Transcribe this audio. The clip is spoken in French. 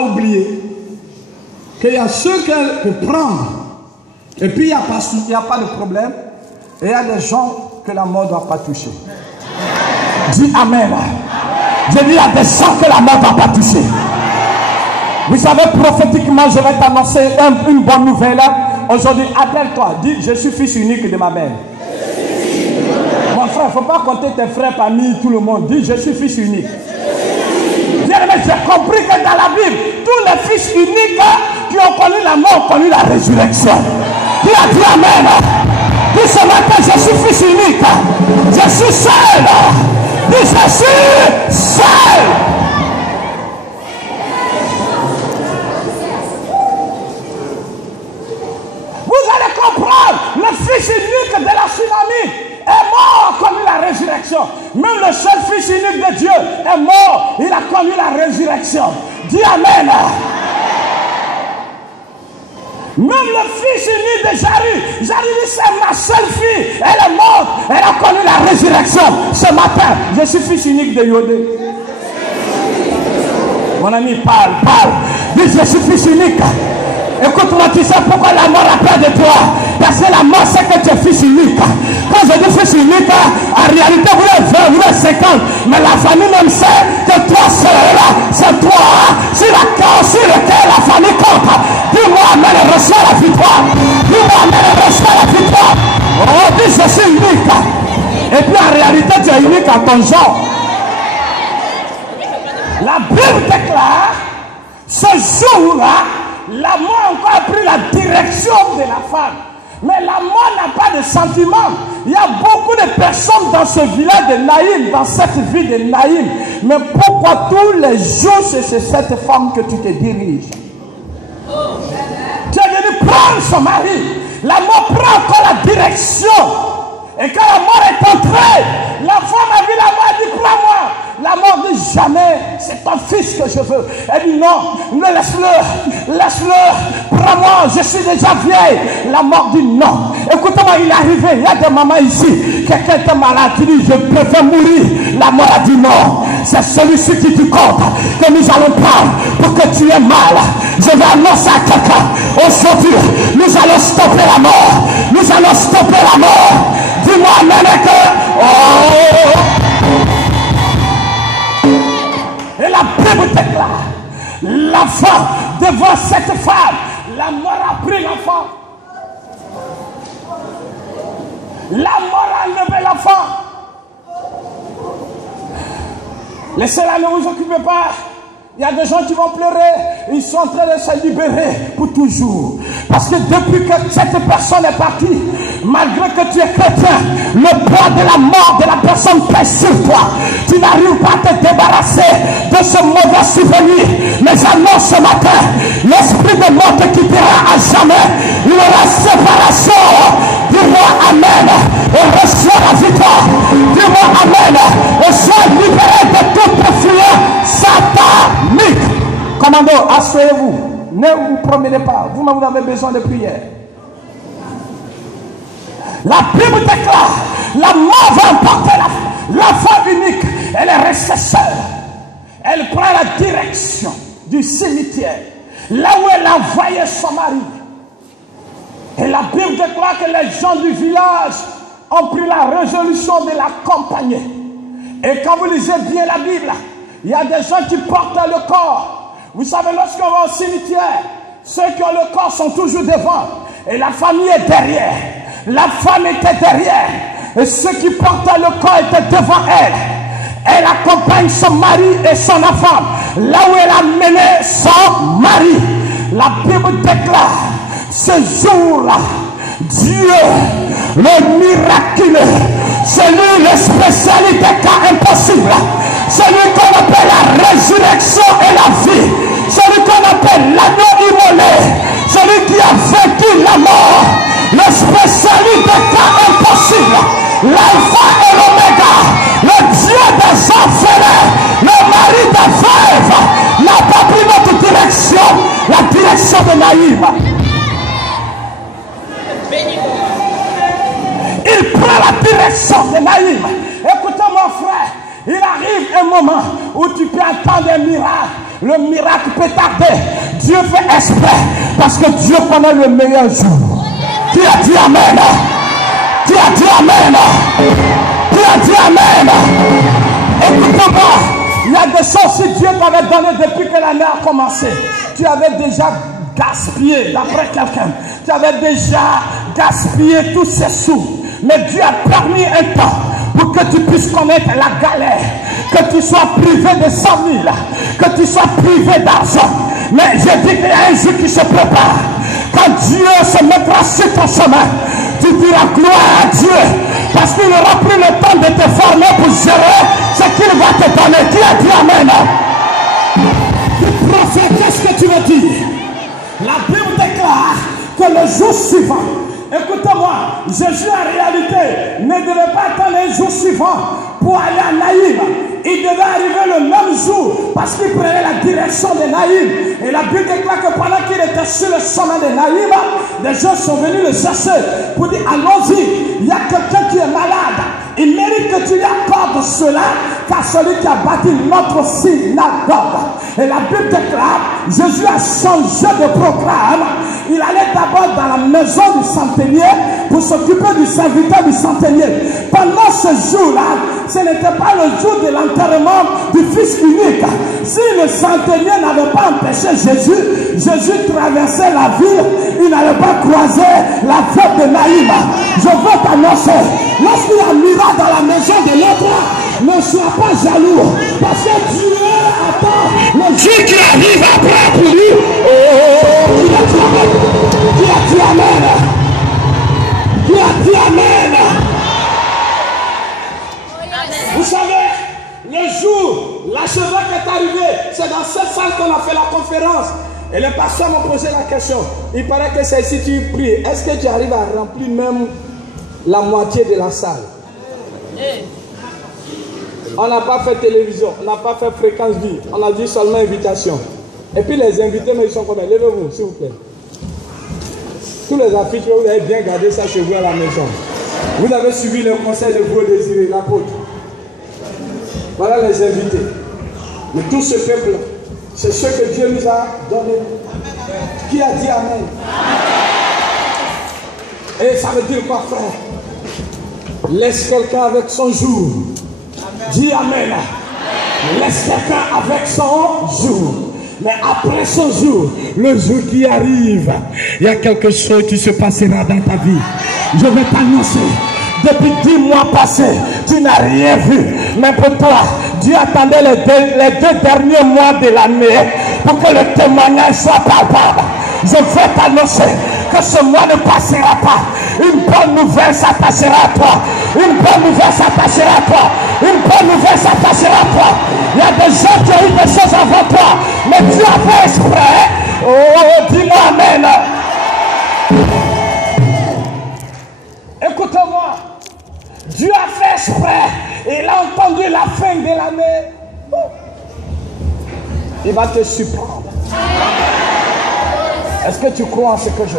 oublier qu'il y a ceux qu'elle peut prendre, et puis il n'y a pas de problème, et il y a des gens que la mort ne doit pas toucher. Dis Amen. Je dis, il y a des gens que la mort ne doit pas toucher. Vous savez, prophétiquement, je vais t'annoncer une bonne nouvelle. Aujourd'hui, appelle-toi, dis, je suis fils unique de ma mère. Mon frère, il ne faut pas compter tes frères parmi tout le monde. Dis, je suis fils unique. J'ai compris que dans la Bible, tous les fils uniques qui ont connu la mort ont connu la résurrection. Qui a dit Amen? Dis ce matin, je suis fils unique. Je suis seul. Dis, je suis seul. Vous allez comprendre, le fils unique de la tsunami est mort, a connu la résurrection. Même le seul fils unique de Dieu est mort, il a connu la résurrection. Dis Amen. Même le fils unique de Jari dit, c'est ma seule fille, elle est morte, elle a connu la résurrection. Ce matin, je suis fils unique de Yodé. Mon ami, parle. Dis, je suis fils unique. Écoute-moi, tu sais pourquoi la mort a peur de toi? Parce que la mort, c'est que tu es fils unique. Quand je dis fils unique, en réalité, vous êtes 20, vous êtes 50. Mais la famille même sait que toi seul, c'est toi. Sur lequel la famille compte. Dis-moi, Amen, reçois la victoire. Dis-moi, Amen, reçois la victoire. Oh, dis, je suis unique. Et puis en réalité, tu es unique à ton genre. La Bible déclare, ce jour-là, la mort a encore pris la direction de la femme. Mais la mort n'a pas de sentiment. Il y a beaucoup de personnes dans ce village de Naïm, dans cette ville de Naïm. Mais pourquoi tous les jours c'est cette femme que tu te diriges? Tu es venu prendre son mari. La mort prend encore la direction. Et quand la mort est entrée, la femme a vu la mort, elle dit, prends-moi. La mort dit, jamais, c'est ton fils que je veux. Elle dit, non, laisse-le, prends-moi, je suis déjà vieille. La mort dit, non. Écoutez-moi, il est arrivé, il y a des mamans ici, quelqu'un était malade, tu dis, je préfère mourir. La mort a dit, non, c'est celui-ci qui tu comptes, que nous allons prendre pour que tu aies mal. Je vais annoncer à quelqu'un, aujourd'hui, nous allons stopper la mort. Nous allons stopper la mort. Dis-moi, Amen, que... Oh! Et la Bible déclare, l'enfant devant cette femme, la mort a pris l'enfant. La mort a enlevé l'enfant. Laissez-la, ne vous occupez pas. Il y a des gens qui vont pleurer. Ils sont en train de se libérer pour toujours. Parce que depuis que cette personne est partie, malgré que tu es chrétien, le poids de la mort de la personne pèse sur toi. Tu n'arrives pas à te débarrasser de ce mauvais souvenir. Mais j'annonce ce matin, l'esprit de mort te quittera à jamais. Il y aura séparation. Dis-moi Amen. Et reçois la victoire. Dis-moi Amen. Et sois libéré de toute influence satanique. Commando, asseyez-vous. Ne vous promenez pas. Vous-même, vous avez besoin de prière. La Bible déclare, la mort va emporter l'enfant unique. Elle est restée seule. Elle prend la direction du cimetière, là où elle a envoyé son mari. Et la Bible déclare que les gens du village ont pris la résolution de l'accompagner. Et quand vous lisez bien la Bible, il y a des gens qui portent le corps. Vous savez, lorsqu'on va au cimetière, ceux qui ont le corps sont toujours devant. Et la famille est derrière. La femme était derrière. Et ceux qui portaient le corps étaient devant elle. Elle accompagne son mari et son enfant. Là où elle a mené son mari. La Bible déclare, ce jour-là, Dieu, le miraculeux, celui, le spécialiste des cas impossibles, celui qu'on appelle la résurrection et la vie, celui qu'on appelle l'agneau immolé, celui qui a vaincu la mort, le spécialiste des cas impossibles, l'alpha et l'oméga, le Dieu des orphelins, le mari des veuves, n'a pas pris notre direction, la direction de Naïm. Il prend la direction de Naïm. Écoutez mon frère, il arrive un moment où tu peux attendre un miracle. Le miracle peut tarder. Dieu fait exprès parce que Dieu connaît le meilleur jour. Qui a dit amen? Qui a dit amen? Qui a dit amen? Écoute-moi, il y a des choses que Dieu t'avait donné depuis que l'année a commencé. Tu avais déjà gaspillé, d'après quelqu'un. Tu avais déjà gaspillé tous ces sous. Mais Dieu a permis un temps pour que tu puisses connaître la galère. Que tu sois privé de 100 000. Que tu sois privé d'argent. Mais je dis qu'il y a un jour qui se prépare. Quand Dieu se mettra sur ton chemin, tu diras gloire à Dieu. Parce qu'il n'aura plus le temps de te former pour gérer ce qu'il va te donner. Qui a dit amen? Tu prophètes, qu'est-ce que tu veux dire? La Bible déclare que le jour suivant, écoutez-moi, Jésus en réalité ne devait pas attendre un jour suivant pour aller à Naïm. Il devait arriver le même jour parce qu'il prenait la direction de Naïm. Et la Bible déclare que pendant qu'il était sur le chemin de Naïm, des gens sont venus le chercher pour dire allons-y, il y a quelqu'un qui est malade. Il mérite que tu lui accordes cela, car celui qui a bâti notre synagogue. Et la Bible déclare, Jésus a changé de programme. Il allait d'abord dans la maison du centenier pour s'occuper du serviteur du centenier. Pendant ce jour-là, ce n'était pas le jour de l'enterrement du Fils unique. Si le centenier n'avait pas empêché Jésus traversait la ville, il n'allait pas croiser la fête de Naïm. Je veux t'annoncer, lorsqu'il y a un miracle dans la maison de l'autre, ne sois pas jaloux, parce que Dieu attend le jour qui arrive après pour lui. Oh, qui a dit amen? Qui a dit amen? Qui a dit amen? Vous savez, le jour, l'archevêque est arrivé, c'est dans cette salle qu'on a fait la conférence. Et le pasteur m'a posé la question. Il paraît que c'est ici tu pries. Est-ce que tu arrives à remplir même la moitié de la salle? On n'a pas fait télévision, on n'a pas fait fréquence vie, on a dit seulement invitation. Et puis les invités, mais ils sont combien? Levez-vous, s'il vous plaît. Tous les affiches, vous avez bien gardé ça chez vous à la maison. Vous avez suivi le conseil de vos désirés, l'apôtre. Voilà les invités. Mais tout ce peuple, c'est ce que Dieu nous a donné. Qui a dit amen? Et ça veut dire quoi, frère? Laisse quelqu'un avec son jour. Dis amen. Laisse quelqu'un avec son jour. Mais après son jour, le jour qui arrive, il y a quelque chose qui se passera dans ta vie. Je vais t'annoncer. Depuis 10 mois passés, tu n'as rien vu. Mais pour toi, Dieu attendait les deux derniers mois de l'année pour que le témoignage soit palpable. Je vais t'annoncer que ce mois ne passera pas. Une bonne nouvelle s'attachera à toi. Une bonne nouvelle s'attachera à toi. Une bonne nouvelle s'attachera à toi. Il y a des gens qui ont eu des choses avant toi, mais Dieu a fait exprès. Oh, dis-moi amen. Écoute-moi. Dieu a fait exprès. Il a entendu la fin de l'année. Il va te surprendre. Est-ce que tu crois en ce que je